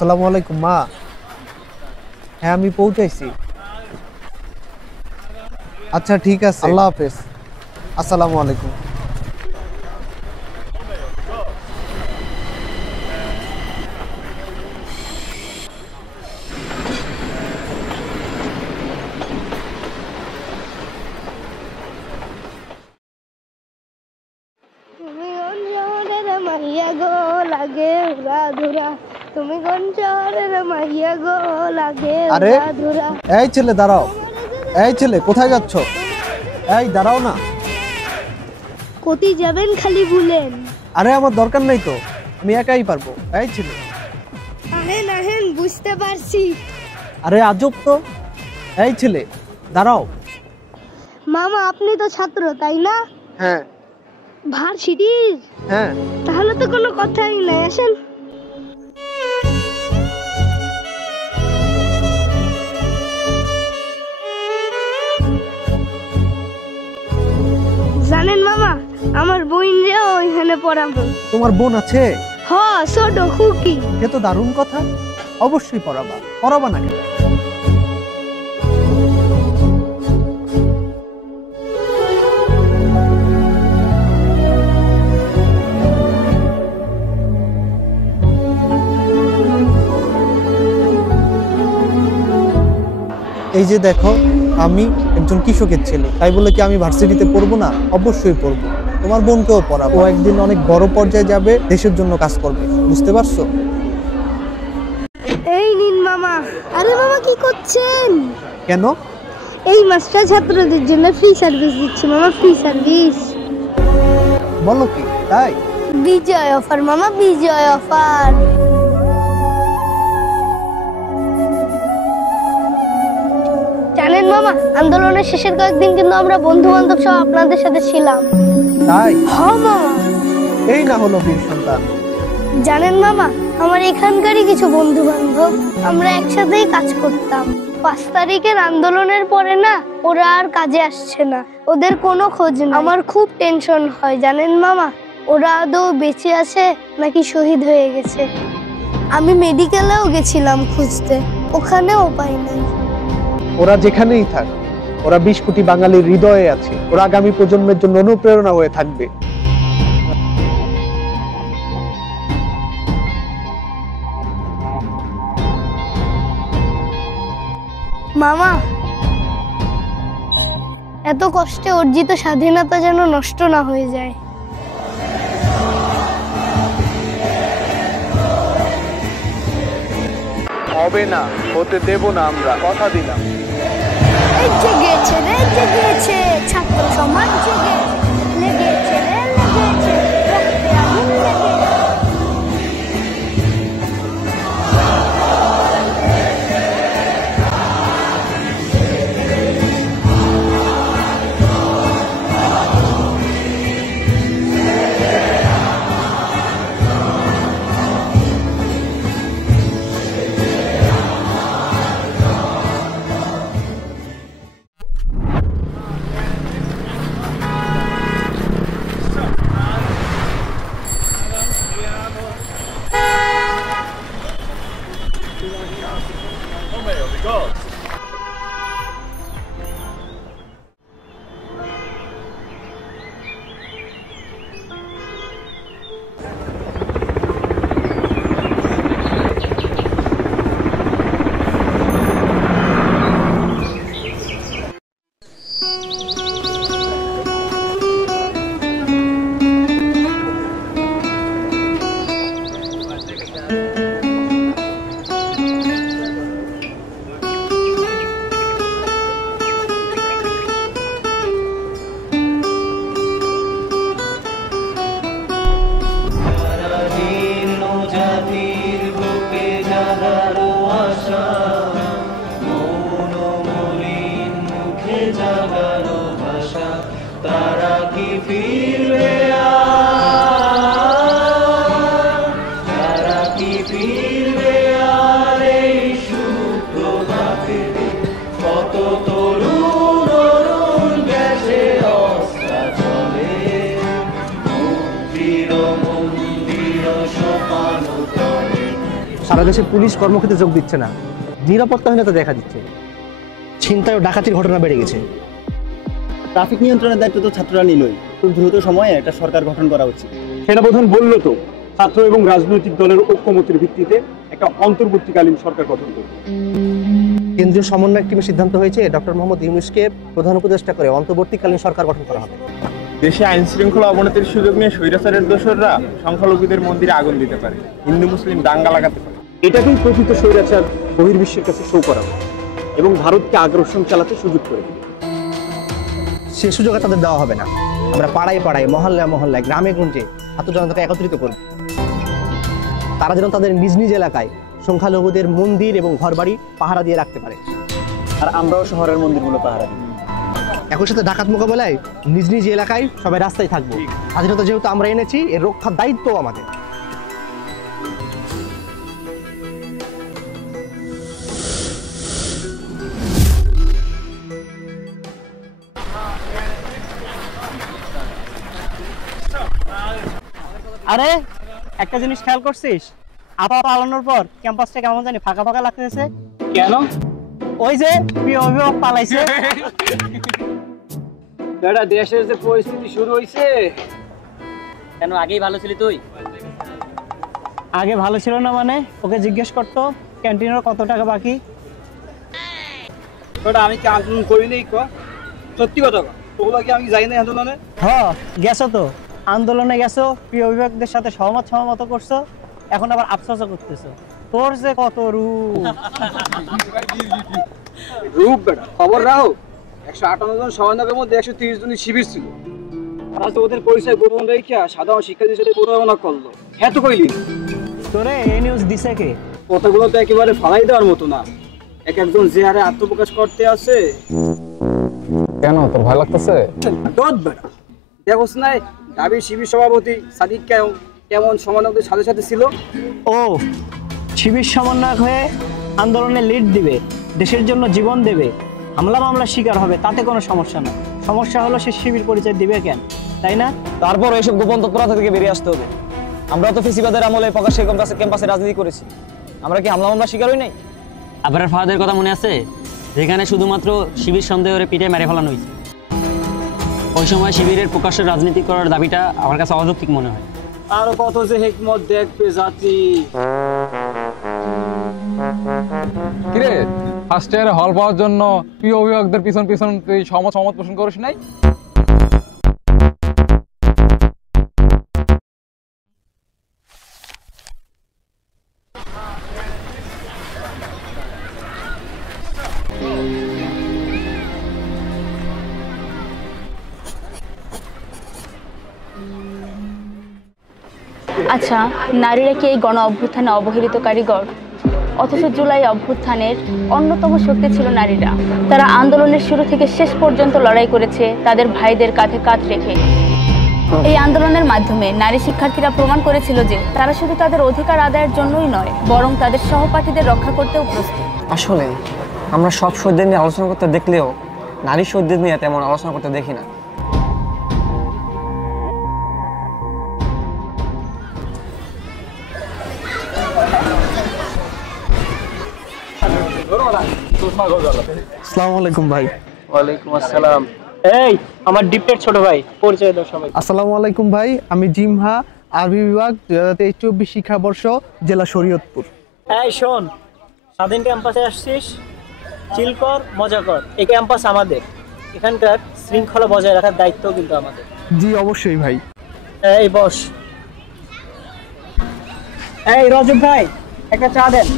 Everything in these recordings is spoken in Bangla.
আসসালামু আলাইকুম মা। হ্যাঁ আমি পৌঁছাইছি। আচ্ছা ঠিক আছে, আল্লাহ হাফেজ। আসসালামু আলাইকুম। আরে এই ছেলে দাঁড়াও, এই ছেলে কোথায় যাচ্ছ? এই দাঁড়াও না। কোথায় যাবেন খালি বলেন। আরে আমার দরকার নাই তো, আমি একাই পারবো। এই ছেলে আহেন বুঝতে পারছি। আরে আজব তো। এই ছেলে দাঁড়াও। মামা আপনি তো ছাত্র তাই না? হ্যাঁ। ভার্সিটির? হ্যাঁ। তাহলে তো কোনো কথাই নাই, আসেন। জানেন মামা, আমার বোন যে ওইখানে পড়াবো। তোমার বোন আছে? হ্যাঁ, ছোট খুকি। এ তো দারুণ কথা, অবশ্যই পড়াবা। পড়াবা না কেন? এই যে দেখো, আমি একজন কৃষকের ছেলে, তাই বলে কি আমি ভার্সিটিতে পড়বো না? অবশ্যই পড়বো। তোমার বোনকেও পড়াবো। ও একদিন অনেক বড় পর্যায়ে যাবে, দেশের জন্য কাজ করবে, বুঝতে পারছো? এই নিন মামা। আরে মামা কি করছেন? কেন? এই মাস্টার ছাত্রদের জন্য ফ্রি সার্ভিস দিচ্ছি মামা, ফ্রি সার্ভিস। বলো কি তাই? বিজয় অফার মামা, বিজয় অফার। জানেন মামা, আন্দোলনের শেষের কয়েকদিন কিন্তু আমরা বন্ধু বান্ধব সহ আপনাদের সাথে ছিলাম। তাই? হ্যাঁ মামা। এই না হলো বীর সন্তান। জানেন মামা, আমার এখানকারই কিছু বন্ধু বান্ধব, আমরা একসাথেই কাজ করতাম। 5 তারিখের আন্দোলনের পরে না, ওরা আর কাজে আসছে না, ওদের কোনো খোঁজ নেই। আমার খুব টেনশন হয় জানেন মামা, ওরা আদৌ বেঁচে আছে নাকি শহীদ হয়ে গেছে। আমি মেডিকেলেও গেছিলাম খুঁজতে, ওখানেও পাই নাই। ওরা যেখানেই থাক, ওরা 20 কোটি বাঙালির হৃদয়ে আছে। ওরা আগামী প্রজন্মের জন্য অনুপ্রেরণা হয়ে থাকবে। মামা, এত কষ্টে অর্জিত স্বাধীনতা যেন নষ্ট না হয়ে যায়। হবে না, হতে দেব না আমরা, কথা দিলাম। এই জেগেছে রে জেগেছে, ছাত্র সমাজ জেগেছে, লেগেছে রে লেগেছে, রক্তে আগুন লেগেছে। সারা দেশে পুলিশ কর্মক্ষেত্রে যোগ দিচ্ছে না, নিরাপত্তাহীনতা দেখা দিচ্ছে, ছিনতাই ও ডাকাতির ঘটনা বেড়ে গেছে। ট্রাফিক নিয়ন্ত্রণের দায়িত্ব তো ছাত্ররা নিলই, খুব দ্রুত সময়ে একটা সরকার গঠন করা উচিত। সেনাপ্রধান বলল তো ছাত্র এবং রাজনৈতিক দলের ঐক্যমতের ভিত্তিতে একটা অন্তর্বর্তীকালীন সরকার গঠন করবে। কেন্দ্রীয় সমন্বয় টিমের সিদ্ধান্ত হয়েছে ডক্টর মোহাম্মদ ইউনূসকে প্রধান উপদেষ্টা করে অন্তর্বর্তীকালীন সরকার গঠন করা হবে। দেশে আইন শৃঙ্খলা অবনতির সুযোগ নিয়ে স্বৈরাচারের দোসররা সংখ্যালঘুদের মন্দিরে আগুন দিতে পারে, হিন্দু মুসলিম দাঙ্গা লাগাতে পারে। এটাকেই প্রকৃত স্বৈরাচার বহির্বিশ্বের কাছে শো করাবে এবং ভারতকে আগ্রাসন চালাতে সুযোগ করে দেবে। সে সুযোগ আর তাদের দেওয়া হবে না। আমরা পাড়ায় পাড়ায়, মহল্লায় মহল্লায়, গ্রামে গঞ্জে ছাত্র জনতাকে একত্রিত করব। তারা যেন তাদের নিজ নিজ এলাকায় সংখ্যালঘুদের মন্দির এবং ঘরবাড়ি পাহারা দিয়ে রাখতে পারে। আর আমরাও শহরের মন্দিরগুলো পাহারা দিই। একই সাথে ডাকাত মোকাবেলায় নিজ নিজ এলাকায় সবাই রাস্তায় থাকবো। স্বাধীনতা যেহেতু আমরা এনেছি, এর রক্ষার দায়িত্ব আমাদের। আরে একটা জিনিস খেয়াল করছিস, আপা পালানোর পর ক্যাম্পাসটা কেমন জানি ফাঁকা ফাঁকা লাগতেছে কেন? ওই যে প্রিয় অভিভাবক পালাইছে। বেটা দেশের যে পরিস্থিতি শুরু হয়েছে, কেন আগেই ভালো ছিলি তুই? আগে ভালো ছিল না মানে? ওকে জিজ্ঞেস করতো ক্যান্টিনের কত টাকা বাকি। বেটা আমি কি আন্দোলন করিনি? সত্যি কথা ওগুলো কি আমি যাই না আন্দোলনে? হ্যাঁ গেছো তো, আন্দোলনে গেছো, প্রিয় অভিভাবকদের সাথে সহমত করছো, এখন আবার আফসোসও করতেছো। তোর যে কত রূপ। রূপ বেটা খবর রাখো, 158 জন সমানকের মধ্যে 130 জনই শিবির ছিল। আর ওদের পরিচয় গোপন রেখে সাধারণ শিক্ষার্থীর সাথে প্রতারণা করলো। হ্যাঁ তো কইলি তোরে এই নিউজ দিছে কে? কথাগুলো তো একেবারে ফালাই দেওয়ার মতো না। একজন যে হারে আত্মপ্রকাশ করতে আছে। কেন তোর ভয় লাগতেছে? বেটা দেখোস নাই দাবির শিবির সভাপতি সাদিক কেমন সমানকদের সাথে সাথে ছিল। ও শিবির সমন্বয়ক হয়ে আন্দোলনে লিড দিবে, দেশের জন্য জীবন দেবে, হামলা মামলার শিকার হবে, তাতে কোনো সমস্যা না। সমস্যা হলো সে শিবির পরিচয় দিবে কেন, তাই না? তারপর এইসব গোপন তৎপরতা থেকে বেরিয়ে আসতে হবে। আমরা তো ফেসিবাদের আমলে প্রকাশ্যে ক্যাম্পাসে রাজনীতি করেছি, আমরা কি হামলা মামলার শিকার হই নাই? আবার ফাহাদের কথা মনে আছে, যেখানে শুধুমাত্র শিবির সন্দেহের পিঠে মেরে ফেলানো হয়েছে। ওই সময় শিবিরের প্রকাশ্য রাজনীতি করার দাবিটা আমার কাছে অযৌক্তিক মনে হয়। আর কত যে হিকমত দেখবে জাতি। কিরে ফার্স্ট ইয়ারে হল পাওয়ার জন্য প্রিয় অভিভাবকদের পিছন পিছন তুই সহমত পোষণ করিস নাই? আচ্ছা, নারীরা কি এই গণ অভ্যুত্থানে অবহেলিত কারিগর? অথচ জুলাই অভ্যুত্থানের অন্যতম শক্তি ছিল নারীরা। তারা আন্দোলনের শুরু থেকে শেষ পর্যন্ত লড়াই করেছে তাদের ভাইদের কাঁধে কাঁধ রেখে। এই আন্দোলনের মাধ্যমে নারী শিক্ষার্থীরা প্রমাণ করেছিল যে তারা শুধু তাদের অধিকার আদায়ের জন্যই নয়, বরং তাদের সহপাঠীদের রক্ষা করতেও প্রস্তুত। আসলে আমরা সব শহীদদের নিয়ে আলোচনা করতে দেখলেও নারী শহীদদের নিয়ে তেমন আলোচনা করতে দেখি না। আসসালামু আলাইকুম ভাই। ওয়ালাইকুম আসসালাম। এই আমার ডিপটের ছোট ভাই, পরিচয় দাও সবাই। আসসালামু আলাইকুম ভাই, আমি জিমহা, আরবি বিভাগ 2023-24 শিক্ষাবর্ষ, জেলা শরীয়তপুর। এই শোন, স্বাধীন ক্যাম্পাসে আসছিস, চিল কর, মজা কর। এই ক্যাম্পাস আমাদের, এখানকার শৃঙ্খলা বজায় রাখার দায়িত্ব কিন্তু আমাদের। জি অবশ্যই ভাই। এই বস। এই রজব ভাই, একটা চা দেন।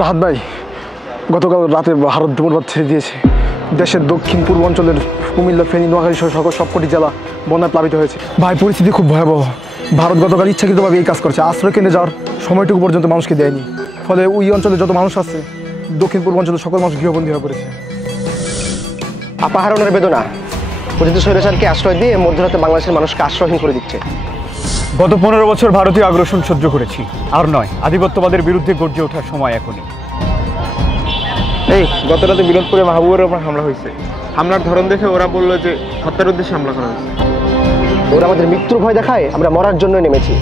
রাহাত ভাই গতকাল রাতে ভারত ডুমুরবাদ ছেড়ে দিয়েছে। দেশের দক্ষিণ পূর্ব অঞ্চলের কুমিল্লা, ফেনী, নোয়াখালী সহ সবকটি জেলা বন্যায় প্লাবিত হয়েছে। ভাই, পরিস্থিতি খুব ভয়াবহ। ভারত গতকাল ইচ্ছাকৃতভাবে এই কাজ করছে, আশ্রয় কেন্দ্রে যাওয়ার সময়টুকু পর্যন্ত মানুষকে দেয়নি। ফলে ওই অঞ্চলে যত মানুষ আছে, দক্ষিণ পূর্ব অঞ্চলের সকল মানুষ গৃহবন্দী হয়ে পড়েছে। আপাহারণের বেদনা পতিত স্বৈরাচারকে আশ্রয় দিয়ে মধ্যরাতে বাংলাদেশের মানুষকে আশ্রয়হীন করে দিচ্ছে। গত 15 বছর ভারতীয় আগ্রাসন সহ্য করেছি, আর নয়, আধিপত্যবাদের বিরুদ্ধে গর্জে ওঠার সময় এখনই। এই গত রাতে বিনোদপুরে মাহবুবের ওপর হামলা হয়েছে। হামলার ধরন দেখে ওরা বললো যে হত্যার উদ্দেশ্যে হামলা করা হয়েছে। ওরা আমাদের মৃত্যুর ভয় দেখায়, আমরা মরার জন্য নেমেছি।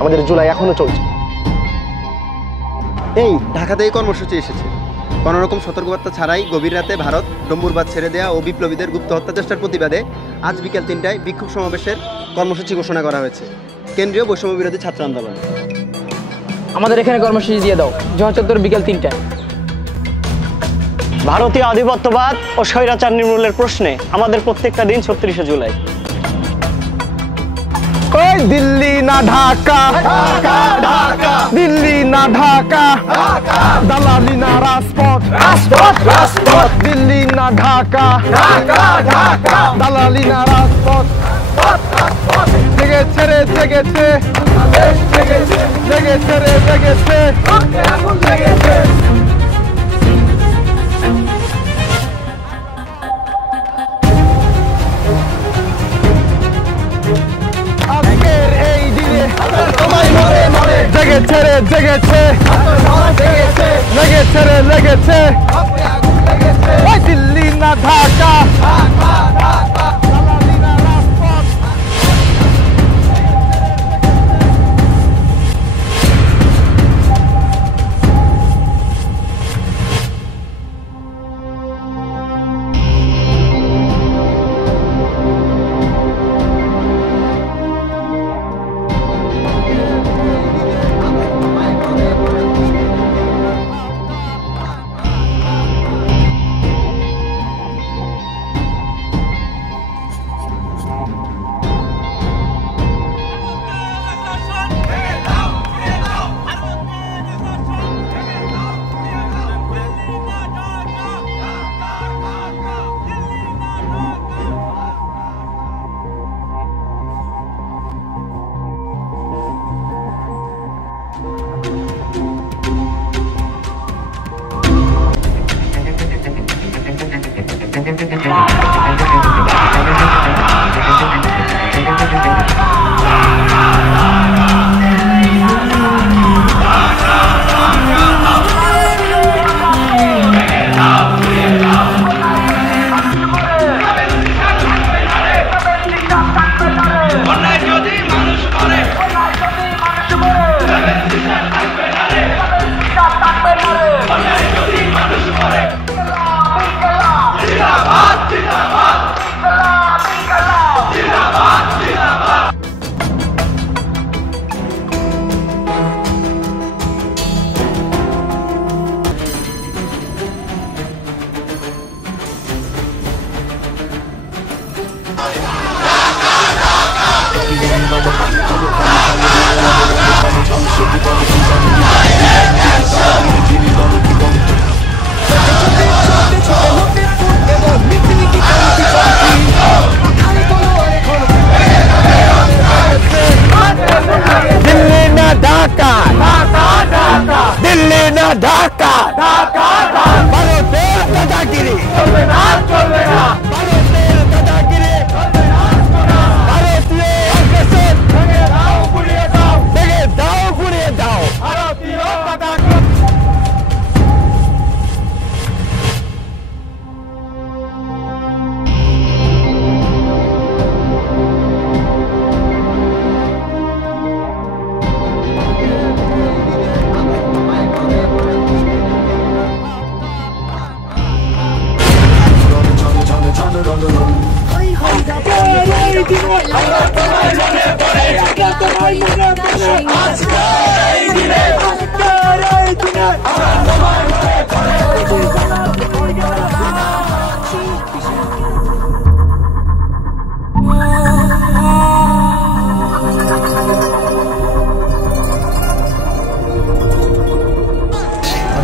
আমাদের জুলাই এখনো চলছে। এই ঢাকাতে এই কর্মসূচি এসেছে। কোনো রকম সতর্কবার্তা ছাড়াই গভীর রাতে ভারত ডম্বুরবাদ ছেড়ে দেওয়া ও বিপ্লবীদের গুপ্ত হত্যা চেষ্টার প্রতিবাদে আজ বিকেল 3টায় বিক্ষোভ সমাবেশের কর্মসূচি ঘোষণা করা হয়েছে কেন্দ্রীয় বৈষম্য বিরোধী ছাত্র আন্দোলন। আমাদের এখানে কর্মসূচি দিয়ে দাও, জোহর চত্বর বিকেল 3টায়। ভারতীয় আধিপত্যবাদ ও স্বৈরাচার নির্মূলের প্রশ্নে আমাদের প্রত্যেকটা দিন 36শে জুলাই। ওই দিল্লি না ঢাকা, দিল্লি না ঢাকা, দালালি না রাজপথ, দিল্লি না ঢাকা, দালালি না রাজপথ। জেগেছে রে জেগেছে, জেগেছে রে জেগেছে। আজকের এই দিনে জেগেছে রে জেগেছে, লেগেছে রে লেগেছে। ওই দিল্লি না ঢাকা,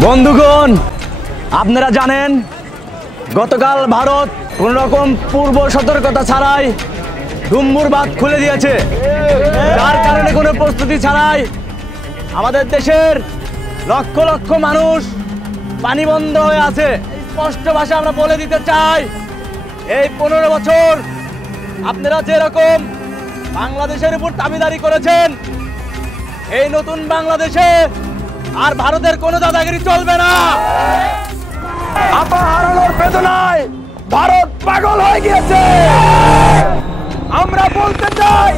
বন্ধুগণ, আপনারা জানেন গতকাল ভারত কোন রকম পূর্ব সতর্কতা ছাড়াই ডুম্বুর বাঁধ খুলে দিয়েছে, যার কারণে কোনো প্রস্তুতি ছাড়াই আমাদের দেশের লক্ষ লক্ষ মানুষ পানিবন্ধ হয়ে আছে। স্পষ্ট ভাষা আমরা বলে দিতে চাই, এই 15 বছর আপনারা যেরকম বাংলাদেশের উপর দাবিদারি করেছেন, এই নতুন বাংলাদেশে আর ভারতের কোনো দাদাগিরি চলবে না। আপা হারানোর বেদনায় ভারত পাগল হয়ে গিয়েছে। আমরা বলতে চাই,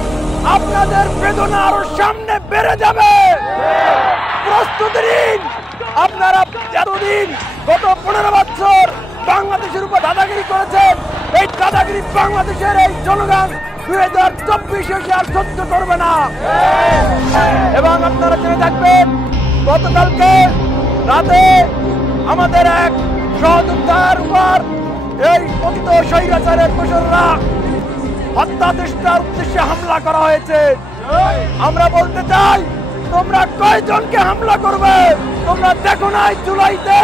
আপনাদের বেদনা আরো সামনে বেড়ে যাবে। প্রস্তুতি নিন। আপনারা এতদিন গত 15 বছর বাংলাদেশের উপর দাদাগিরি করেছেন, এই দাদাগিরি বাংলাদেশের এই জনগণ 2024 আর সহ্য করবে না। এবং আপনারা জেনে থাকবেন, গতকালকে রাতে আমাদের এক সহযোদ্ধার উপর এই পতিত স্বৈরাচারের দোসররা হত্যা চেষ্টার উদ্দেশ্যে হামলা করা হয়েছে। আমরা বলতে চাই, তোমরা কয়জনকে হামলা করবে? তোমরা দেখো না জুলাইতে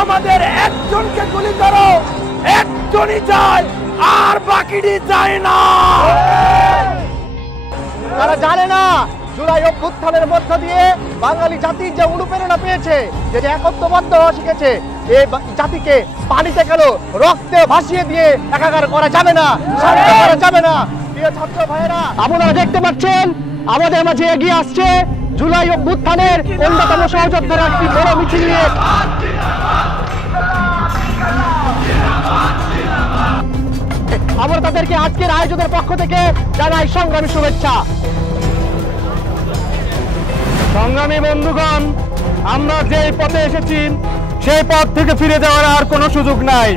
আমাদের একজনকে গুলি করো, একজনই যায় আর বাকিটি যায় না। তারা জানে না জুলাই অভ্যুত্থানের মধ্য দিয়ে বাঙালি জাতির যে অনুপ্রেরণা পেয়েছে, যে একত্রবদ্ধ হওয়া শিখেছে, এই জাতিকে পানিতে কেন রক্তে ভাসিয়ে দিয়ে একাকার করা যাবে না, শান্ত করা যাবে না। প্রিয় ছাত্র ভাইয়েরা, আপনারা দেখতে পাচ্ছেন আমাদের মাঝে এগিয়ে আসছে জুলাই অভ্যুত্থানের অন্যতম সহযোদ্ধারা একটি বড় মিছিল নিয়ে। আমরা তাদেরকে আজকের আয়োজনের পক্ষ থেকে জানাই সংগ্রামী শুভেচ্ছা। সংগ্রামী বন্ধুগণ, আমরা যে পথে এসেছি সেই পথ থেকে ফিরে যাওয়ার আর কোনো সুযোগ নাই।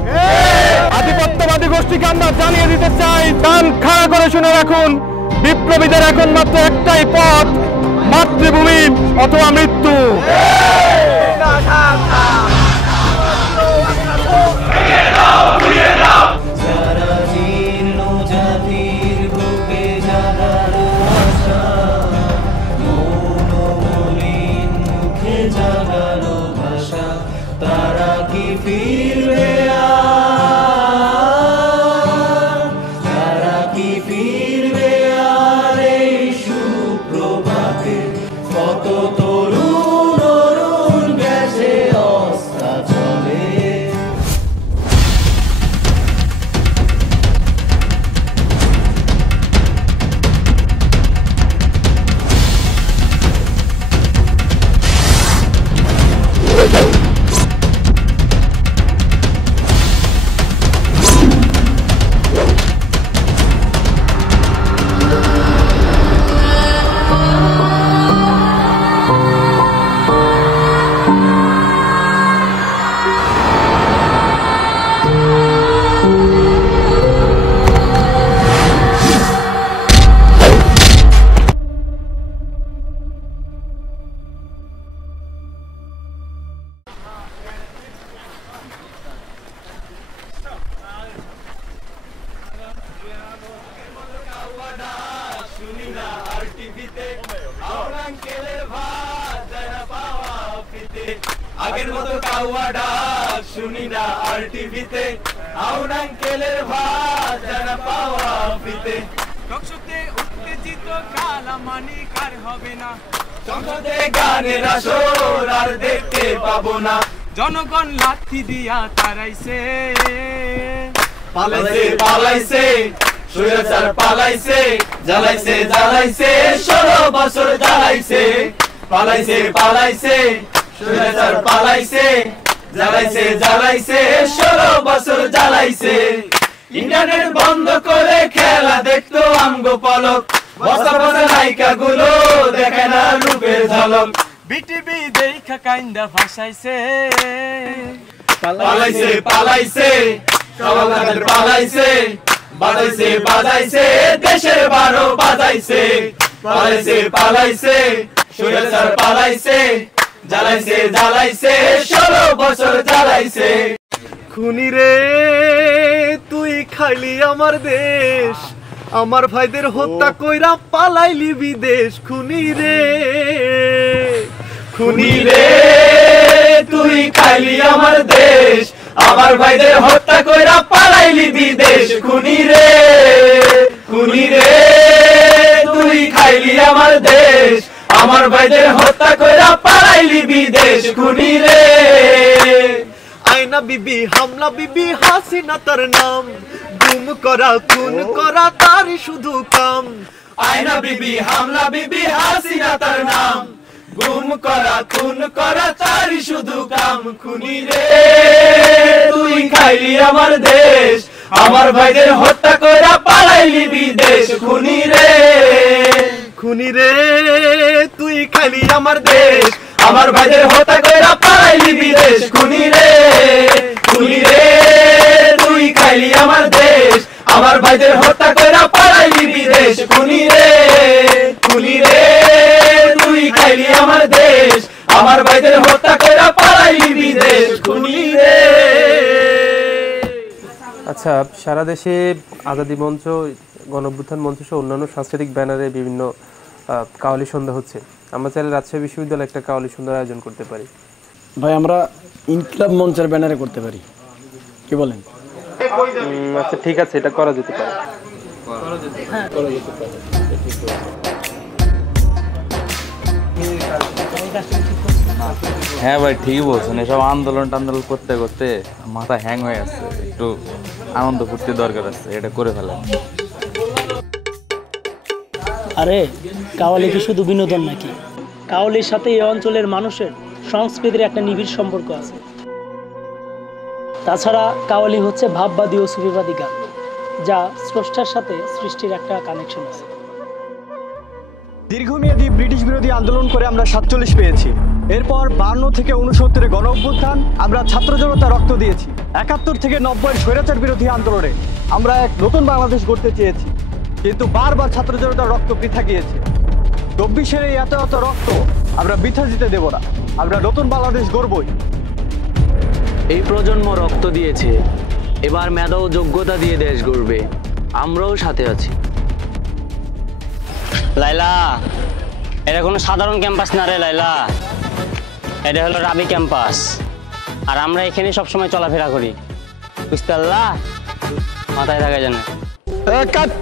আধিপত্যবাদী গোষ্ঠীকে আমরা জানিয়ে দিতে চাই, কান খাড়া করে শুনে রাখুন, বিপ্লবীদের এখন মাত্র একটাই পথ, মাতৃভূমি অথবা মৃত্যু। আগের মতো কাউয়া ডাক শুনি না আর টিভিতে, আউন আঙ্কেলের ভাত জানা পাওয়া ফিতে। টকশোতে উত্তেজিত কালামানি কার হবে না, সংসদে গানের আসর আর দেখতে পাবো না। জনগণ লাথি দিয়া তারাইছে, পালাইছে পালাইছে স্বৈরাচার পালাইছে, জ্বালাইছে জ্বালাইছে 16 বছর জ্বালাইছে, পালাইছে পালাইছে স্বৈরাচার পালাইছে, জ্বালাইছে জ্বালাইছে 16 বছর জ্বালাইছে। ইন্টারনেট বন্ধ করে খেলা দেখতো আমগো পলক, বসা বসা নায়িকা গুলো দেখে না রূপের ঝলক। বিটিভি দেখা কাইন্দা ভাসাইছে, পালাইছে পালাইছে সবাই পালাইছে, বাজাইছে বাজাইছে দেশের 12 বাজাইছে, পালাইছে পালাইছে স্বৈরাচার পালাইছে, জ্বালাইছে জ্বালাইছে 16 বছর জ্বালাইছে। খুনি রে তুই খাইলি আমার দেশ, আমার ভাইদের হত্যা কইরা পালাইলি বিদেশ। খুনি রে খুনি রে তুই খাইলি আমার দেশ, আমার ভাইদের হত্যা কইরা পালাইলি বিদেশ। খুনি রে তুই খাইলি আমার দেশ, আমার ভাইদের হত্যা কইরা পালাইলি বিদেশ। খুনি রে আয়না বিবি হামলা বিবি হাসিনা তার নাম, গুম করা খুন করা তারই শুধু কাম। আয়না বিবি হামলা বিবি হাসিনা তার নাম, গুম করা খুন করা তারই শুধু কাম। খুনি রে তুই খাইলি আমার দেশ, আমার ভাইদের হত্যা কইরা পালাইলি বিদেশ। খুনি রে তুই খাইলি আমার দেশ, আমার ভাইদের হত্যা কইরা পালাইলি বিদেশ। খুনি রে তুই খাইলি আমার দেশ, আমার ভাইদের হত্যা কইরা পালাইলি বিদেশ। খুনি রে তুই খাইলি আমার দেশ, আমার ভাইদের হত্যা কইরা পালাইলি বিদেশ। খুনি রে। আচ্ছা, সারা দেশে আজাদী মঞ্চ, গণঅভ্যুত্থান মঞ্চ সহ অন্যান্য সাংস্কৃতিক ব্যানারে বিভিন্ন কাওয়ালি সন্ধ্যা হচ্ছে। আমরা চাইলে রাজশাহী বিশ্ববিদ্যালয়ে একটা কাওয়ালি সন্ধ্যার আয়োজন করতে পারি। ভাই, আমরা ইনকিলাব মঞ্চের ব্যানারে করতে পারি, কি বলেন? আচ্ছা ঠিক আছে, এটা করা যেতে পারে। হ্যাঁ ভাই, ঠিকই বলছেন। এসব আন্দোলন টান্দোলন করতে করতে মাথা হ্যাং হয়ে আসছে, একটু আনন্দ ফুর্তি দরকার আছে, এটা করে ফেলেন। আরে কাওয়ালি কি শুধু বিনোদন নাকি? কাওয়ালির সাথে এই অঞ্চলের মানুষের সংস্কৃতির একটা নিবিড় সম্পর্ক আছে। তাছাড়া কাওয়ালি হচ্ছে ভাববাদী ও সুফিবাদী গান, যা স্রষ্টার সাথে সৃষ্টির একটা কানেকশন আছে। দীর্ঘমেয়াদী ব্রিটিশ বিরোধী আন্দোলন করে আমরা 47 পেয়েছি। এরপর 52 থেকে 69 গণ অভ্যুত্থান, আমরা ছাত্র জনতা রক্ত দিয়েছি। 71 থেকে 90 স্বৈরাচার বিরোধী আন্দোলনে আমরা এক নতুন বাংলাদেশ গড়তে চেয়েছি, কিন্তু বারবার ছাত্র জনতার রক্ত বৃথা গিয়েছে। 24-এর এই এত রক্ত আমরা বৃথা দিতে দেব না, আমরা নতুন বাংলাদেশ গড়বই। এই প্রজন্ম রক্ত দিয়েছে, এবার মেধা ও যোগ্যতা দিয়ে দেশ গড়বে, আমরাও সাথে আছি। লাইলা, এটা কোনো সাধারণ ক্যাম্পাস না রে লাইলা, এটা হলো রাবি ক্যাম্পাস। আর আমরা এখানে সবসময় চলাফেরা করি, বুঝতে পারলা? মাথায় থাকা জানে। কাট।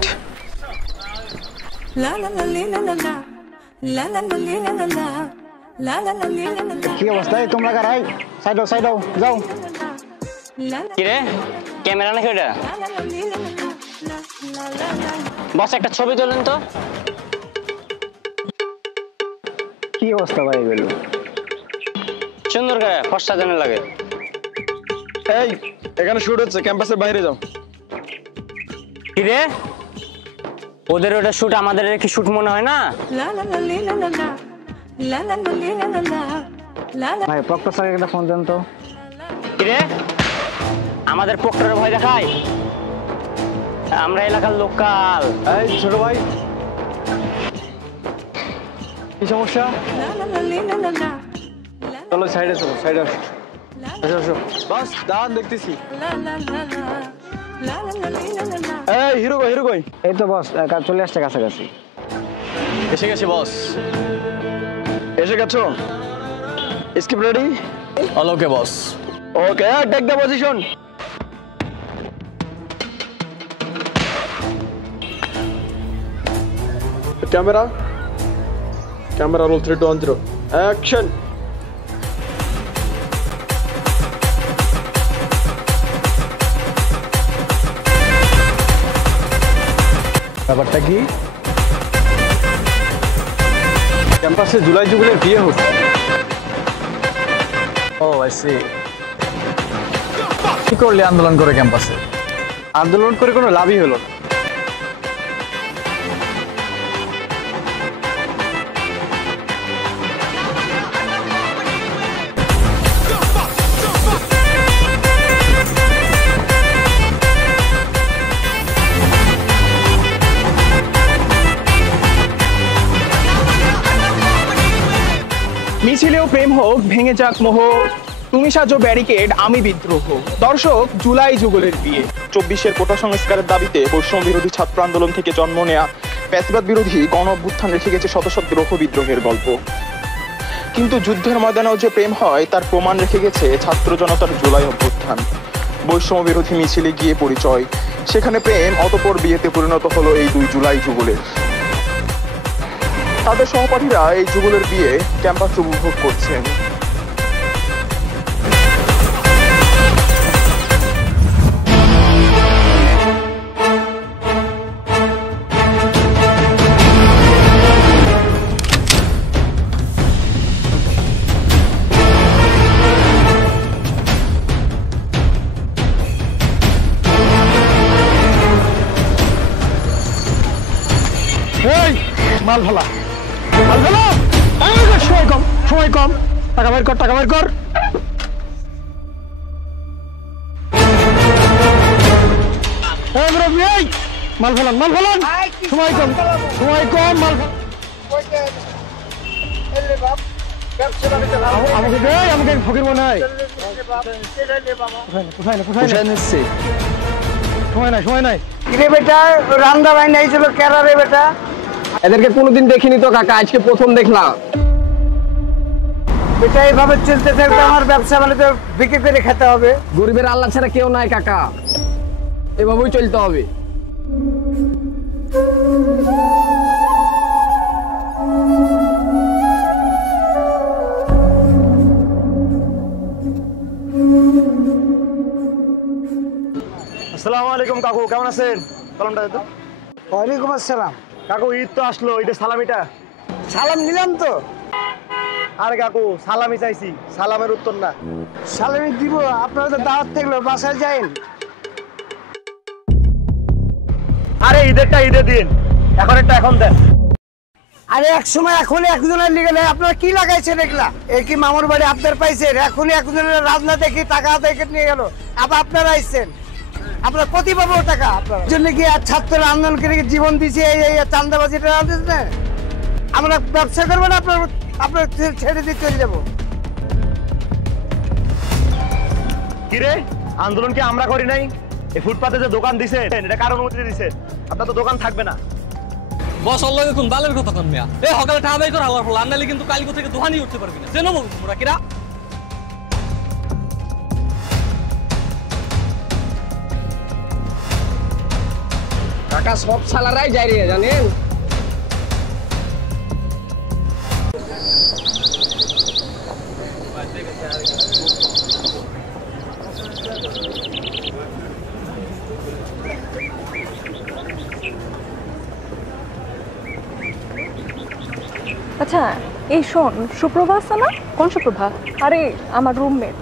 কি অবস্থা তোমরা কারাই? সাইড যাও। কি রে, ক্যামেরা নাকি ওটা? বস একটা ছবি তোলেন তো। কি অবস্থা ভাই এগুলো? সুন্দর করে ফর্সা জানে লাগে। এই এখানে শুট হচ্ছে, ক্যাম্পাসের বাইরে যাও। কি রে, ওদের ওটা শুট, আমাদের কি শুট মনে হয় না? ভাই প্রক্টর স্যারকে একটা ফোন দেন তো। কি রে, আমাদের প্রক্টরের ভয় দেখায়? আমরা এলাকার লোকাল। এই ছোট ভাই, কি সমস্যা? চলো সাইডে চলো, সাইডে আসো। বাস দাঁড়ান, দেখতেছি। এই হিরো কই? এই তো বস, চলে আসছে কাছাকাছি। এসে গেছি বস। এসে গেছো? Skip ready? All okay boss. Okay, take the position. Camera roll 3 2 1 0 action. ব্যাপারটা কি? ক্যাম্পাসে জুলাই যুগলের বিয়ে হচ্ছে। Oh I see. কি করলে আন্দোলন করে ক্যাম্পাসে? আন্দোলন করে কোনো লাভই হলো না। মিছিলেও প্রেম হোক, ভেঙে যাক মোহ, তুমি সাজো ব্যারিকেড, আমি বিদ্রোহ। দর্শক, জুলাই যুগলের বিয়ে। 24-এর কোটা সংস্কারের দাবিতে বৈষম্য বিরোধী ছাত্র আন্দোলন থেকে জন্ম নেয়া ফ্যাসিবাদ বিরোধী গণ অভ্যুত্থান রেখে গেছে শত শত দ্রোহ বিদ্রোহের গল্প। কিন্তু যুদ্ধের ময়দানেও যে প্রেম হয় তার প্রমাণ রেখে গেছে ছাত্র জনতার জুলাই অভ্যুত্থান। বৈষম্য বিরোধী মিছিলে গিয়ে পরিচয়, সেখানে প্রেম, অতঃপর বিয়েতে পরিণত হলো এই 2 জুলাই যুগলের। তাদের সহপাঠীরা এই যুগলের বিয়ে ক্যাম্পাসে উপভোগ করছেন। মাল ফেলা, মাল ফেলা, সময় কম, সময় কম, টাকা বের কর, টাকা বের কর। মাল ফেলান, মাল ফেলান, সময় কম, সময় কম, মাল আমাকে দে, আমাকে ফকির মনে হয়। কোথায় নিচ্ছে? সময় নাই, সময় নাই। কিরে বেটা, রান্দা ভাই নাই ছিল কেরা রে বেটা? এদেরকে কোনোদিন দেখিনি তো কাকা, আজকে প্রথম দেখলাম। বেটা এইভাবে চলতে থাকলে আমার ব্যবসা মানে তো বিক্রি করে খেতে হবে। গরিবের আল্লাহ ছাড়া কেউ নাই কাকা, এভাবেই চলতে হবে। আসসালামু আলাইকুম কাকু, কেমন আছেন? কলমটা দে তো। ওয়ালাইকুম আসসালাম। কাকু ঈদ তো আসলো, ঈদের সালামিটা। সালাম নিলাম তো। আরে কাকু সালামি চাইছি, সালামের উত্তর না। সালামি দিব, আপনারা তো দাওয়াত থাকলো, বাসায় যাইন। আরে ঈদেরটা ঈদে দিন, এখন একটা এখন দেন। আরে এক সময় এখনই একজনের লিগে নেই, আপনারা কি লাগাইছেন এগুলা? এই কি মামুর বাড়ি আপনার পাইছেন? এখনই একজনের রাজনা দেখি টাকা দেখে নিয়ে গেল, আবার আপনারা আইছেন। আপনার প্রতি পাবো টাকা আপনার জন্য কি আর ছাত্র আন্দোলন করে জীবন দিছে এই চান্দাবাজিটা না? আমরা ব্যবসা করবো না, আপনার ছেড়ে দিয়ে চলে যাবো। কিরে আন্দোলন কি আমরা করি নাই? এই ফুটপাতে যে দোকান দিছেন এটা কার অনুমতি দিছেন? আপনার তো দোকান থাকবে না। বস অল্লাহ কোন বালের কথা কন মিয়া। এই সকালে টাকা বাই করে আল্লাহর ফল আনলে কিন্তু কালকে থেকে দোকানই উঠতে পারবি না। জেনো বলবো তোমরা কিরা? কাকা সব সালারাই যাই রে জানেন। আচ্ছা এই শোন, সুপ্রভা আছে না? কোন সুপ্রভা? আরে আমার রুমমেট।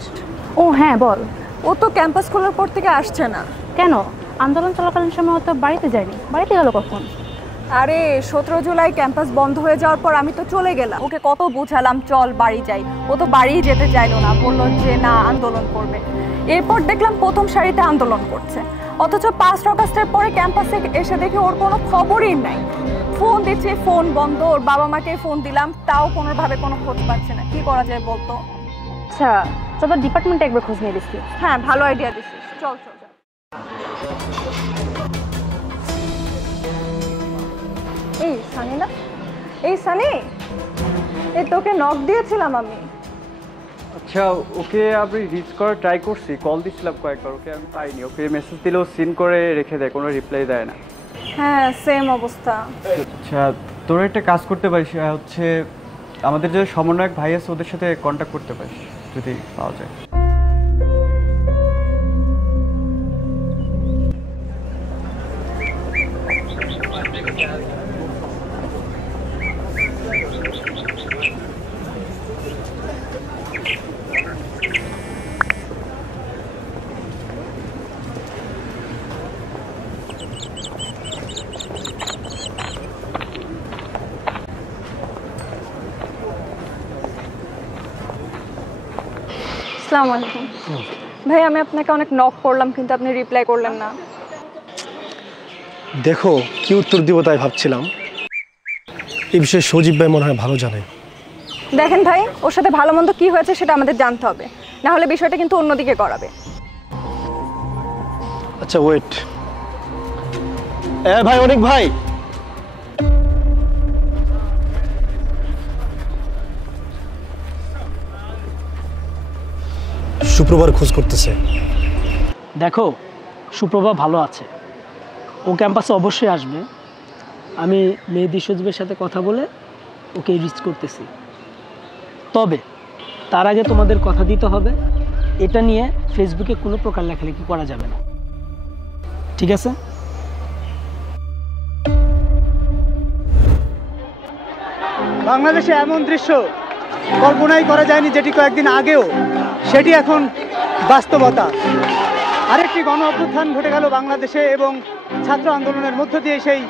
ও হ্যাঁ বল। ও তো ক্যাম্পাস খোলার পর থেকে আসছে না। কেন? আন্দোলন চলাকালীন সময় তো বাড়িতে যায়নি। বাড়িতে গেল কখন? আরে 17 জুলাই ক্যাম্পাস বন্ধ হয়ে যাওয়ার পর আমি তো চলে গেলাম। ওকে কত বুঝালাম চল বাড়ি যাই, ও তো বাড়ি যেতে চাইলো না, বললো যে না আন্দোলন করবে। এরপর দেখলাম প্রথম সারিতে আন্দোলন করছে, অথচ 5 আগস্টের পরে ক্যাম্পাসে এসে দেখি ওর কোনো খবরই নাই। ফোন দিচ্ছে, ফোন বন্ধ। ওর বাবা মাকে ফোন দিলাম, তাও কোনোভাবে কোনো খোঁজ পাচ্ছে না। কি করা যায় বলতো? আচ্ছা চল ডিপার্টমেন্টে একবার খোঁজ নিয়ে দিচ্ছি। হ্যাঁ ভালো আইডিয়া দিছিস, চল চল। এই সানি না? এই সানি, এই তোকে নক দিয়েছিলাম আমি। আচ্ছা ওকে আমি রিচ করার ট্রাই করছি, কল দিচ্ছিলাম কয়েকবার, ওকে আমি পাইনি। ওকে মেসেজ দিলেও সিন করে রেখে দেয়, কোনো রিপ্লাই দেয় না। হ্যাঁ সেম অবস্থা। আচ্ছা তোরা একটা কাজ করতে পারিস, হচ্ছে আমাদের যে সমন্বয়ক ভাই আছে ওদের সাথে কন্ট্যাক্ট করতে পারিস যদি পাওয়া যায়। আসসালামু আলাইকুম ভাই, আমি আপনাকে অনেক নক করলাম কিন্তু আপনি রিপ্লাই করলেন না। দেখো কি উত্তর দিব তাই ভাবছিলাম। এই বিষয়ে সজীব ভাই মনে হয় ভালো জানে। দেখেন ভাই, ওর সাথে ভালো মন্দ কি হয়েছে সেটা আমাদের জানতে হবে, না হলে বিষয়টা কিন্তু অন্যদিকে গড়াবে। আচ্ছা ওয়েট। ভাই অনেক ভাই, সুপ্রভার খোঁজ করতেছে। দেখো, সুপ্রভা ভালো আছে, ও ক্যাম্পাসে অবশ্যই আসবে। আমি মেহেদী সজীবের সাথে কথা বলে ওকে রিচ করতেছি। তবে তার আগে তোমাদের কথা দিতে হবে, এটা নিয়ে ফেসবুকে কোনো প্রকার লেখালেখি করা যাবে না, ঠিক আছে? বাংলাদেশে এমন দৃশ্য কল্পনাই করা যায়নি, যেটি কয়েকদিন আগেও, সেটি এখন বাস্তবতা। আরেকটি গণ অভ্যুত্থান ঘটে গেল বাংলাদেশে এবং ছাত্র আন্দোলনের মধ্য দিয়ে সেই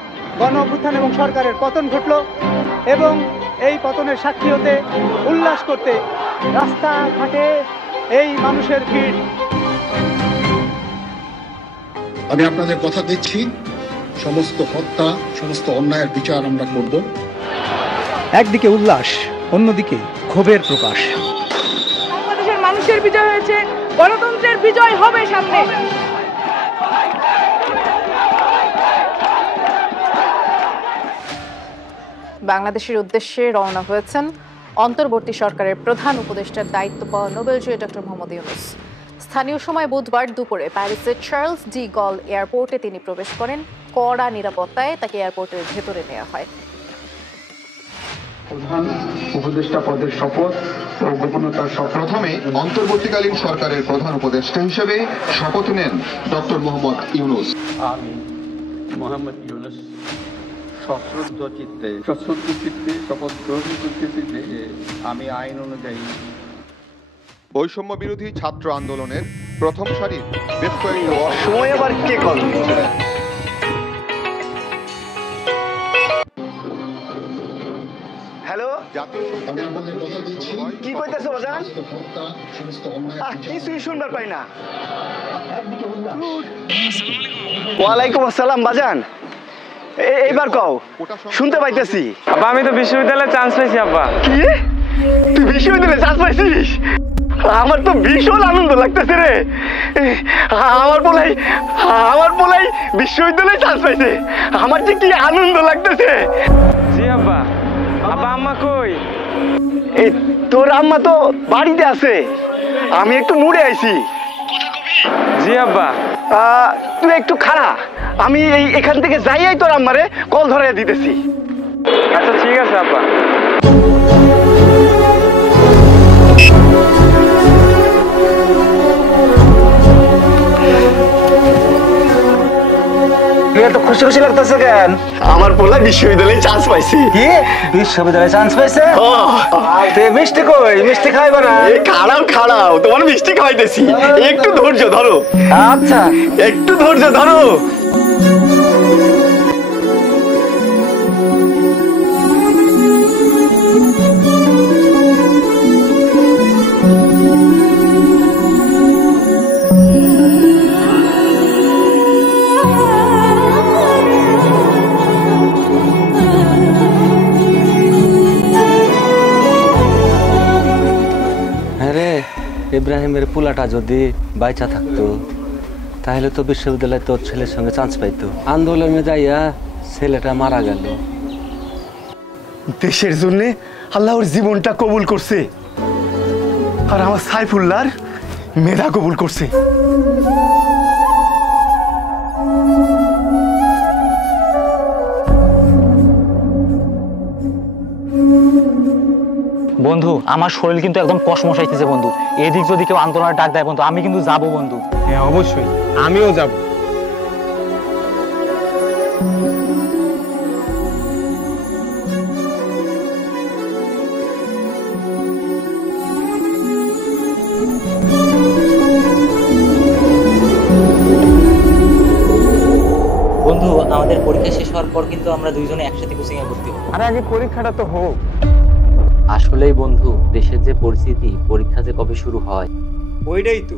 গণ অভ্যুত্থান এবং সরকারের পতন ঘটল এবং এই পতনের সাক্ষী হতে, উল্লাস করতে রাস্তাঘাটে এই মানুষের ভিড়। আমি আপনাদের কথা দিচ্ছি, সমস্ত হত্যা, সমস্ত অন্যায়ের বিচার আমরা করব। একদিকে উল্লাস, অন্যদিকে ক্ষোভের প্রকাশ। বাংলাদেশের মানুষের বিজয় হয়েছে, গণতন্ত্রের বিজয় হবে সামনে। বাংলাদেশের উদ্দেশ্যে রওনা হয়েছেন অন্তর্বর্তী সরকারের প্রধান উপদেষ্টার দায়িত্ব পাওয়া নোবেলজয়ী ডক্টর মোহাম্মদ ইউনূস। স্থানীয় সময় বুধবার দুপুরে প্যারিসের চার্লস ডি গল এয়ারপোর্টে তিনি প্রবেশ করেন। কড়া নিরাপত্তায় তাকে এয়ারপোর্টের ভেতরে নেওয়া হয়। প্রধান উপদেষ্টা পদের শপথ ও গোপনীয়তার শপথ। প্রথমে অন্তর্বর্তীকালীন সরকারের প্রধান উপদেষ্টা হিসেবে শপথ নেন ডক্টর মোহাম্মদ ইউনূস। আমি মোহাম্মদ ইউনূস সশ্রদ্ধ চিত্তে শপথ গ্রহণ করতেছি যে আমি আইন অনুযায়ী বৈষম্য বিরোধী ছাত্র আন্দোলনের প্রথম সারির বেশ কয়েকটি সময় আবার কে কল? হ্যালো, কি কইতেছো বাজান? কিছুই শুনবার পাই না। ওয়ালাইকুম আসসালাম বাজান, এইবার কও, শুনতে পাইতেছি। আব্বা আমি তো বিশ্ববিদ্যালয়ে চান্স পাইছি। আব্বা কি, তুই বিশ্ববিদ্যালয়ে চান্স পাইছিস? আমার তো ভীষণ আনন্দ লাগতেছে রে। আমার বলাই বিশ্ববিদ্যালয়ে চান্স পাইছে, আমার যে কি আনন্দ লাগতেছে। জি আব্বা। আব্বা আম্মা কই? এই তোর আম্মা তো বাড়িতে আছে, আমি একটু মুড়ে আইছি। জি আব্বা। তুই একটু খাড়া, আমি এখান থেকে যাইয়াই তোর আম্মারে কল ধরাইয়া দিতেছি। আচ্ছা ঠিক আছে আব্বা। এত খুশি খুশি লাগতেছে কেন? আমার পোলা বিশ্ববিদ্যালয়ে চান্স পাইছি। কি বিশ্ববিদ্যালয়ে চান্স পাইছে? মিষ্টি কই? মিষ্টি খাইবা না? খাড়াও তোমার মিষ্টি খাইতেছি, একটু ধৈর্য ধরো। আচ্ছা একটু ধৈর্য ধরো। ইব্রাহিমের পোলাটা যদি বাইচা থাকতো তাহলে তো বিশ্ববিদ্যালয়ে তোর ছেলের সঙ্গে চান্স পাইতো। আন্দোলনে যাইয়া ছেলেটা মারা গেল। দেশের জন্য আল্লাহর জীবনটা কবুল করছে, আর আমার সাইফুল্লাহর মেধা কবুল করছে। বন্ধু আমার শরীর কিন্তু একদম কসমসাইতেছে বন্ধু, এদিক যদি কেউ আন্দোলনের ডাক দেয় বন্ধু আমি কিন্তু যাবো বন্ধু। হ্যাঁ অবশ্যই আমিও যাব। বন্ধু আমাদের পরীক্ষা শেষ হওয়ার পর কিন্তু আমরা দুইজনে একসাথে কোচিং এ ভর্তি হব। আরে আগে পরীক্ষাটা তো হোক। আসলেই বন্ধু দেশের যে পরিস্থিতি, পরীক্ষা যে কবে শুরু হয় ওইটাই তো।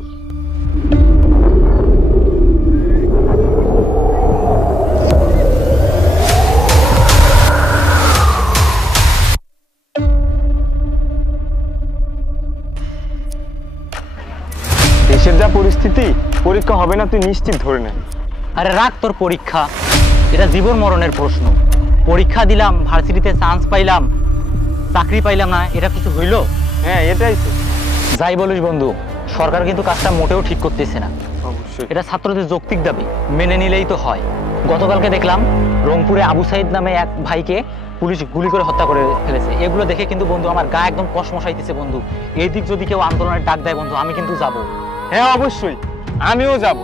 দেশের যা পরিস্থিতি, পরীক্ষা হবে না তুই নিশ্চিত ধরে নে। আরে রাখ তোর পরীক্ষা, এটা জীবন মরণের প্রশ্ন। পরীক্ষা দিলাম, ভার্সিটিতে চান্স পাইলাম, চাকরি পাইলাম না, এটা কিছু হইল? হ্যাঁ এটাই তো। যাই বলিস বন্ধু, সরকার কিন্তু কাজটা মোটেও ঠিক করতেছে না। এটা ছাত্রদের যৌক্তিক দাবি, মেনে নিলেই তো হয়। গতকালকে দেখলাম রংপুরে আবু সাইদ নামে এক ভাইকে পুলিশ গুলি করে হত্যা করে ফেলেছে। এগুলো দেখে কিন্তু বন্ধু আমার গা একদম কসমসাইতেছে বন্ধু। এই দিক যদি কেউ আন্দোলনের ডাক দেয় বন্ধু, আমি কিন্তু যাব। হ্যাঁ অবশ্যই, আমিও যাব।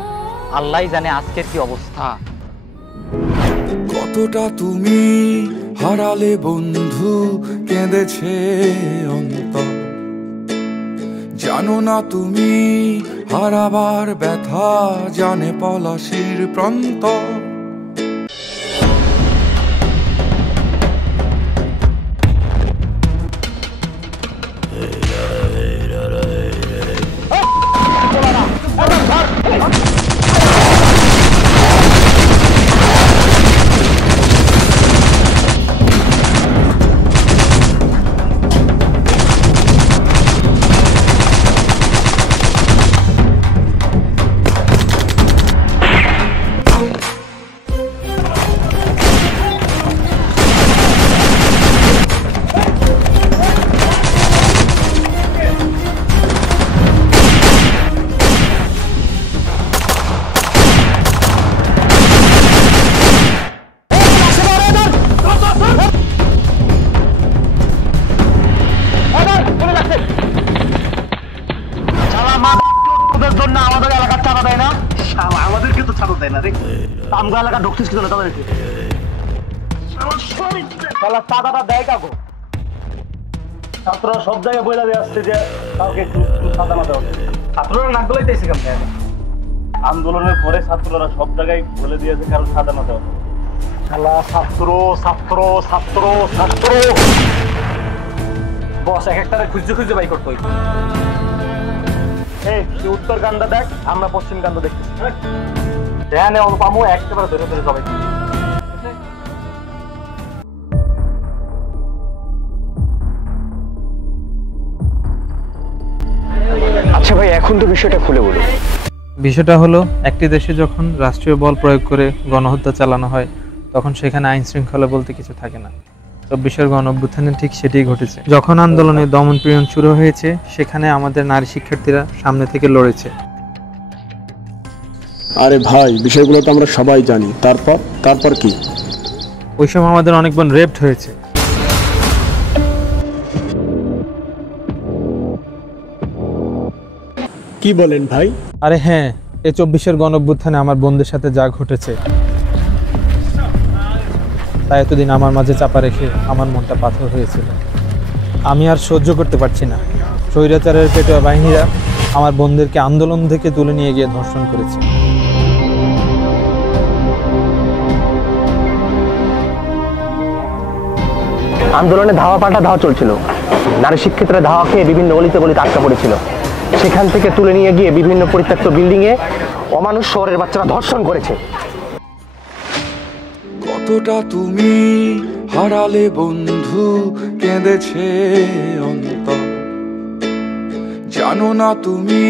আল্লাহ জানে আজকের কি অবস্থা। কতটা তুমি হারালে বন্ধু, কেঁদেছে অন্তর। জানো না তুমি হারাবার ব্যথা, জানে পলাশির প্রান্ত। আমগো এলাকা ঢুকছিস কি না তাদেরকে? শালা চাঁদাটা দেয় কাকু। ছাত্ররা সব জায়গায় বইলা দিয়ে আসছে যে কাউকে একটু চাঁদা না দেওয়া। ছাত্ররা নাক গলাইতেছে কেন? আন্দোলনের পরে ছাত্ররা সব জায়গায় বলে দিয়েছে কারণ চাঁদা না দেওয়া। শালা ছাত্র ছাত্র ছাত্র ছাত্র বস এক একটারে খুঁজতে খুঁজতে বাই করতে হইতো। এই তুই উত্তর গান্ডা দেখ, আমরা পশ্চিম গান্ডা দেখতেছি। ধ্যানে অনুপামু একেবারে ধরে ধরে সবাই। আচ্ছা ভাই, এখন তো বিষয়টা খুলে বলো। বিষয়টা হলো, একটি দেশে যখন রাষ্ট্রীয় বল প্রয়োগ করে গণহত্যা চালানো হয় তখন সেখানে আইন শৃঙ্খলা বলতে কিছু থাকে না। 24-এর গণঅভ্যুত্থানে ঠিক সেটাই ঘটেছে। যখন আন্দোলনে দমন পীড়ন শুরু হয়েছে সেখানে আমাদের নারী শিক্ষার্থীরা সামনে থেকে লড়েছে। আরে ভাই, বিষয়গুলো তো আমরা সবাই জানি। তারপর কি? ওই সময় আমাদের অনেক বোন রেপড হয়েছে। কি বলেন ভাই? আরে হ্যাঁ, এই 24-এর গণঅভ্যুত্থানে আমার বোনদের সাথে যা ঘটেছে তা এতদিন আমার মাঝে চাপা রেখে আমার মনটা পাথর হয়েছিল। আমি আর সহ্য করতে পারছি না। স্বৈরাচারের পেটোয়া বাহিনীরা আমার বোনদেরকে আন্দোলন থেকে তুলে নিয়ে গিয়ে ধর্ষণ করেছে। আন্দোলনে ধাওয়া পাল্টা ধাওয়া চলছিল। নারী শিক্ষিতরা ধাওয়া খেয়ে বিভিন্ন গলিতে গলিতে আটকা পড়েছিল। সেখান থেকে তুলে নিয়ে গিয়ে বিভিন্ন পরিত্যক্ত বিল্ডিংয়ে অমানুষ শহরের বাচ্চারা ধর্ষণ করেছে। কতটা তুমি হারালে বন্ধু, কেঁদেছে অন্তর। জানো না তুমি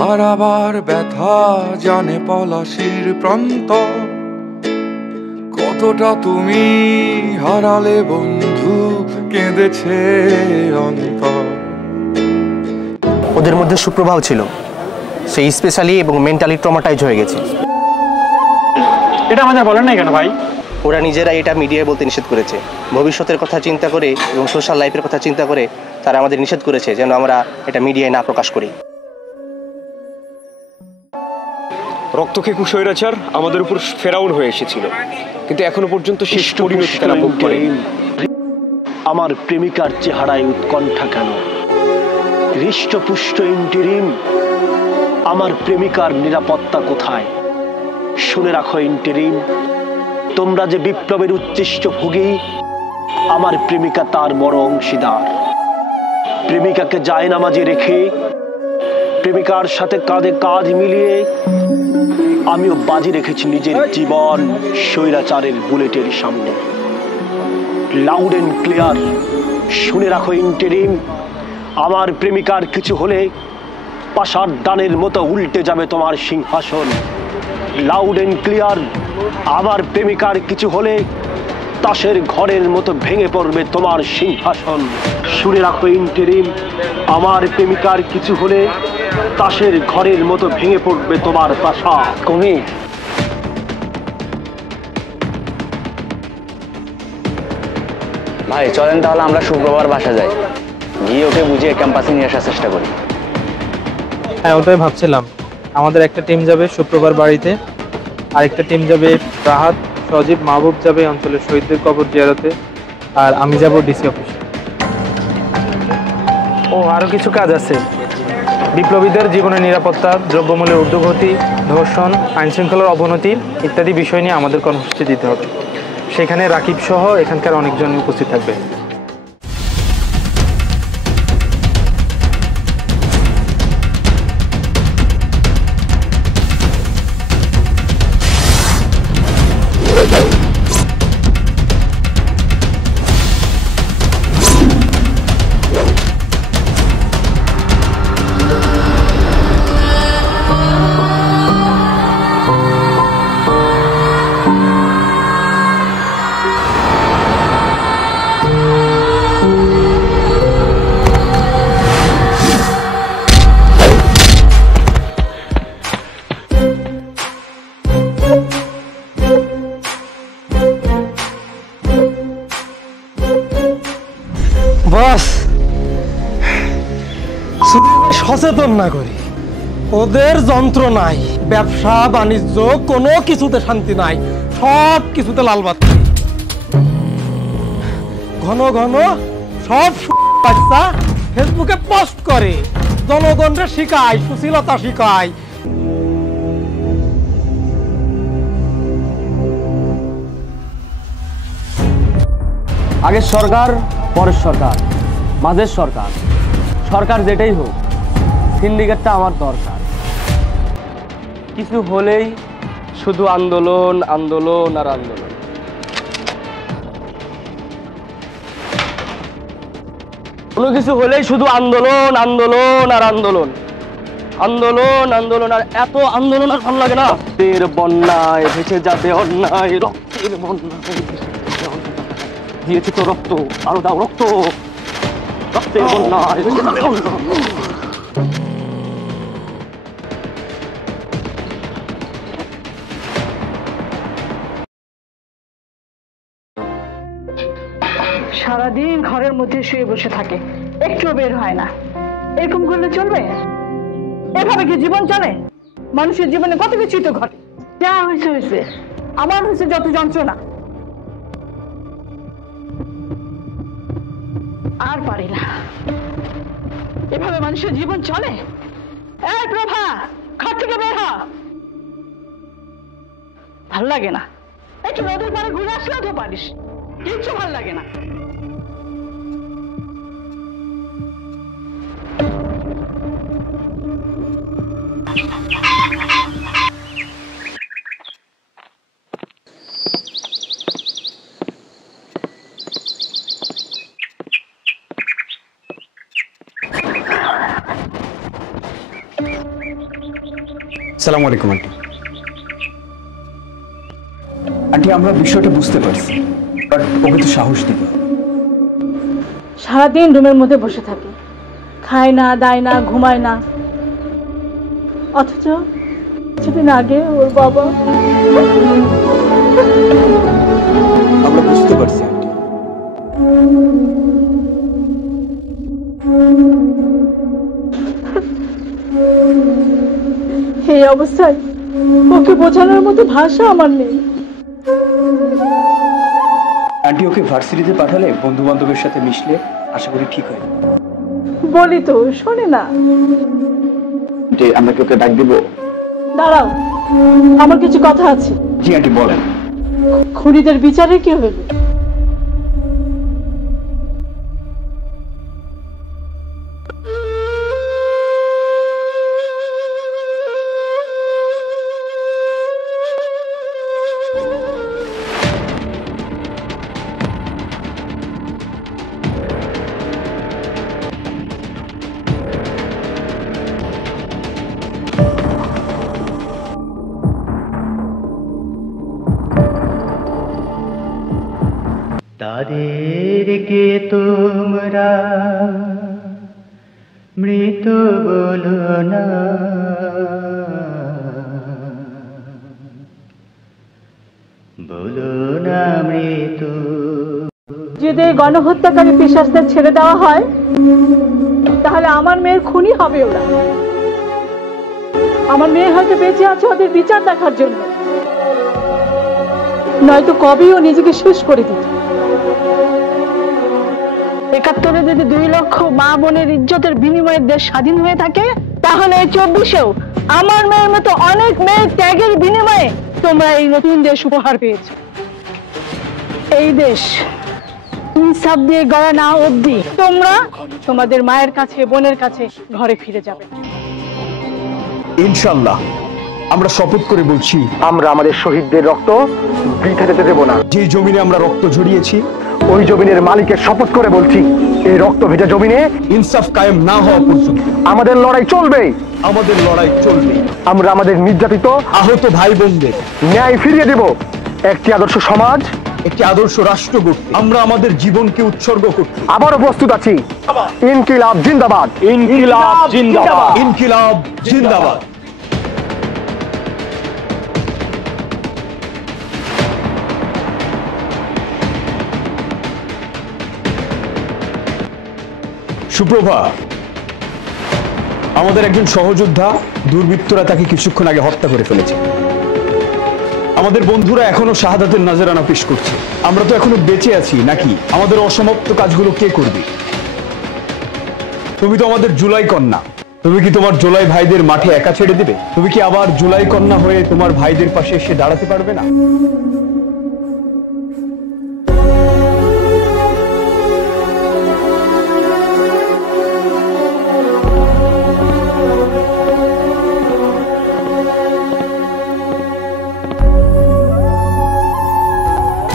হারাবার ব্যথা, জানে পলাশির প্রান্ত। কতটা তুমি হারালে বন্ধু, কেঁদেছে অন্তর। ওদের মধ্যে সুপ্রভাব ছিল, সে স্পেশালি এবং মেন্টালি ট্রমাটাইজ হয়ে গেছে। এটা আমাদের বলেন নাই কেন ভাই? ওরা নিজেরা এটা মিডিয়ায় বলতে নিষেধ করেছে। ভবিষ্যতের কথা চিন্তা করে এবং সোশ্যাল লাইফের কথা চিন্তা করে তারা আমাদের নিষেধ করেছে যেন আমরা এটা মিডিয়ায় না প্রকাশ করি। রক্তখেকু স্বৈরাচার আমাদের উপর ফেরাউন হয়ে এসেছিল, কিন্তু এখনো পর্যন্ত শেষ পরিণতি তারা ভোগ করে। আমার প্রেমিকার চেহারায় উৎকণ্ঠা কেন? হৃষ্টপুষ্ট ইন্টেরিম, আমার প্রেমিকার নিরাপত্তা কোথায়? শুনে রাখো ইন্টেরিম, তোমরা যে বিপ্লবের উচ্ছিষ্ট ভোগী, আমার প্রেমিকা তার বড় অংশীদার। প্রেমিকাকে জায়নামাজে রেখে, প্রেমিকার সাথে কাঁধে কাঁধ মিলিয়ে আমিও বাজি রেখেছি নিজের জীবন স্বৈরাচারের বুলেটের সামনে। লাউড এন্ড ক্লিয়ার শুনে রাখো ইন্টেরিম, আমার প্রেমিকার কিছু হলে পাশার দানের মতো উল্টে যাবে তোমার সিংহাসন। লাউড এন্ড ক্লিয়ার, আমার প্রেমিকার কিছু হলে তাসের ঘরের মতো ভেঙে পড়বে তোমার সিংহাসন। শুনে রাখো ইন্টেরিম, আমার প্রেমিকার কিছু হলে তাসের ঘরের মতো ভেঙে পড়বে তোমার প্রাসাদ। কবি ভাই চলেন তাহলে আমরা শুক্রবার বাসা যাই, গিয়ে ওকে বুঝিয়ে ক্যাম্পাসে নিয়ে আসার চেষ্টা করি। হ্যাঁ ওটাই ভাবছিলাম, আমাদের একটা টিম যাবে শুক্রবার বাড়িতে, আরেকটা টিম যাবে রাহাত, সজীব, মাহবুব যাবে অঞ্চলের শহীদদের কবর জিয়ারতে, আর আমি যাব ডিসি অফিসে। ও আরও কিছু কাজ আছে, বিপ্লবীদের জীবনের নিরাপত্তা, দ্রব্যমূল্যের ঊর্ধ্বগতি, ধর্ষণ, আইনশৃঙ্খলার অবনতি ইত্যাদি বিষয় নিয়ে আমাদের কর্মসূচি দিতে হবে। সেখানে রাকিব সহ এখানকার অনেকজন উপস্থিত থাকবে। বস সচেতন না করি, ওদের যন্ত্রণায় ব্যবসা বাণিজ্য কোনো কিছুতে শান্তি নাই, সব কিছুতে লাল বাতি। ঘন ঘন সব বাচ্চা ফেসবুকে পোস্ট করে, জনগণকে শিখায়, সুশীলতা শিখায়। আগের সরকার, পরের সরকার, মাঝের সরকার, সরকার যেটাই হোক, সিন্ডিকেটটা আমার দরকার। কিছু হলেই শুধু আন্দোলন, আন্দোলন আর আন্দোলন। কোনো কিছু হলেই শুধু আন্দোলন, আন্দোলন আর আন্দোলন, আন্দোলন, আন্দোলন আর এত আন্দোলন আর ভালো লাগে না। রক্তের বন্যায় ভেসে যাবে অন্যায়, রক্তের বন্যায় দিয়েছি তো রক্ত, আরো দাও রক্ত, রক্তের বন্যায় ভেসে যাবে অন্যায়। সারাদিন ঘরের মধ্যে শুয়ে বসে থাকে, একটু বের হয় না। এরকম করলে চলবে? এভাবে কি জীবন চলে? মানুষের জীবনে কত কিছুই তো ঘটে। যা হয়েছে হয়েছে, আমার হয়েছে যত যন্ত্রণা, আর পারি না। এভাবে মানুষের জীবন চলে? এই প্রভা, ঘর থেকে বের হ। ভাল লাগে না। একটু রোদের পরে ঘুরে আসলেও তো পারিস, কিচ্ছু ভাল লাগে না। আসসালামু আলাইকুম আন্টি। আন্টি আমরা বিষয়টা বুঝতে পারছি, বাট ওকে তো সাহস দিতে হবে। সারাদিন রুমের মধ্যে বসে থাকে, খায় না, দায় না, ঘুমায় না, অথচ কিছুদিন আগে ওর বাবা। আমরা বুঝতে পারছি আন্টি। এই অবস্থায় ওকে বোঝানোর মতো ভাষা আমার নেই। আন্টি ওকে ভার্সিটিতে পাঠালে বন্ধু বান্ধবের সাথে মিশলে আশা করি ঠিক হয়। বলি তো শোনে না। যে আমরা কি ওকে ডাক দিব? দাঁড়াও, আমার কিছু কথা আছে। জি আন্টি বলেন। খুনিদের বিচারে কি হলো? তাদেরকে তোমরা মৃত মৃত্যু বলো না, বলো না মৃত্যু। যদি গণহত্যাকারী পিশাচদের ছেড়ে দেওয়া হয় তাহলে আমার মেয়ের খুনি হবে ওরা। আমার মেয়ে হয়তো বেঁচে আছে ওদের বিচার দেখার জন্য, নয়তো কবেই ও নিজেকে শেষ করে দিত। ৭১ যদি ২ লক্ষ মা বোনের ইজ্জতের বিনিময়ে দেশ স্বাধীন হয়ে থাকে, তাহলে এই ২৪-এও আমার মেয়ের মতো অনেক মেয়ের ত্যাগের বিনিময়ে তোমরা এই নতুন দেশ উপহার পেয়েছো। এই দেশ ইনসাফ দিয়ে গড়া না অবধি তোমরা তোমাদের মায়ের কাছে, বোনের কাছে ঘরে ফিরে যাবে। ইনশাআল্লাহ আমরা শপথ করে বলছি, আমরা আমাদের শহীদদের রক্ত বৃথা যেতে দেব না। যে জমিনে আমরা রক্ত ঝরিয়েছি ওই জমিনের মালিকের শপথ করে বলছি, এই রক্ত ভেজা জমিনে ইনসাফ কায়েম না হওয়া পর্যন্ত আমাদের লড়াই চলবে, আমাদের লড়াই চলবে। আমরা আমাদের নির্যাতিত আহত ভাই বোনদের ন্যায় ফিরিয়ে দেব, একটি আদর্শ সমাজ, একটি আদর্শ রাষ্ট্র গড়তে আমরা আমাদের জীবনকে উৎসর্গ করতে আবারও প্রস্তুত আছি। ইনকিলাব জিন্দাবাদ, ইনকিলাব জিন্দাবাদ, ইনকিলাব জিন্দাবাদ। সুপ্রভাত। আমাদের একজন সহযোদ্ধা দুর্বৃত্তরা তাকে কিছুক্ষণ আগে হত্যা করে ফেলেছে। আমাদের বন্ধুরা এখনো শাহাদাতের নজরানা পেশ করছে। আমরা তো এখনো বেঁচে আছি নাকি? আমাদের অসমাপ্ত কাজগুলো কে করবে? তুমি তো আমাদের জুলাই কন্যা, তুমি কি তোমার জুলাই ভাইদের মাঠে একা ছেড়ে দেবে? তুমি কি আবার জুলাই কন্যা হয়ে তোমার ভাইদের পাশে এসে দাঁড়াতে পারবে না?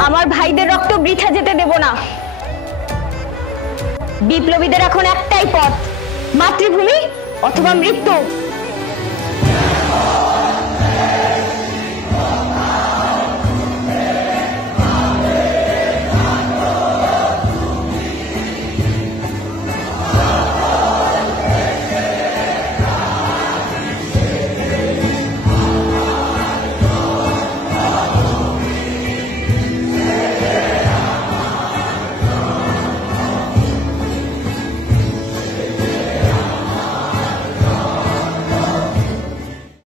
আমার ভাইদের রক্ত বৃথা যেতে দেব না। বিপ্লবীদের এখন একটাই পথ, মাতৃভূমি অথবা মৃত্যু।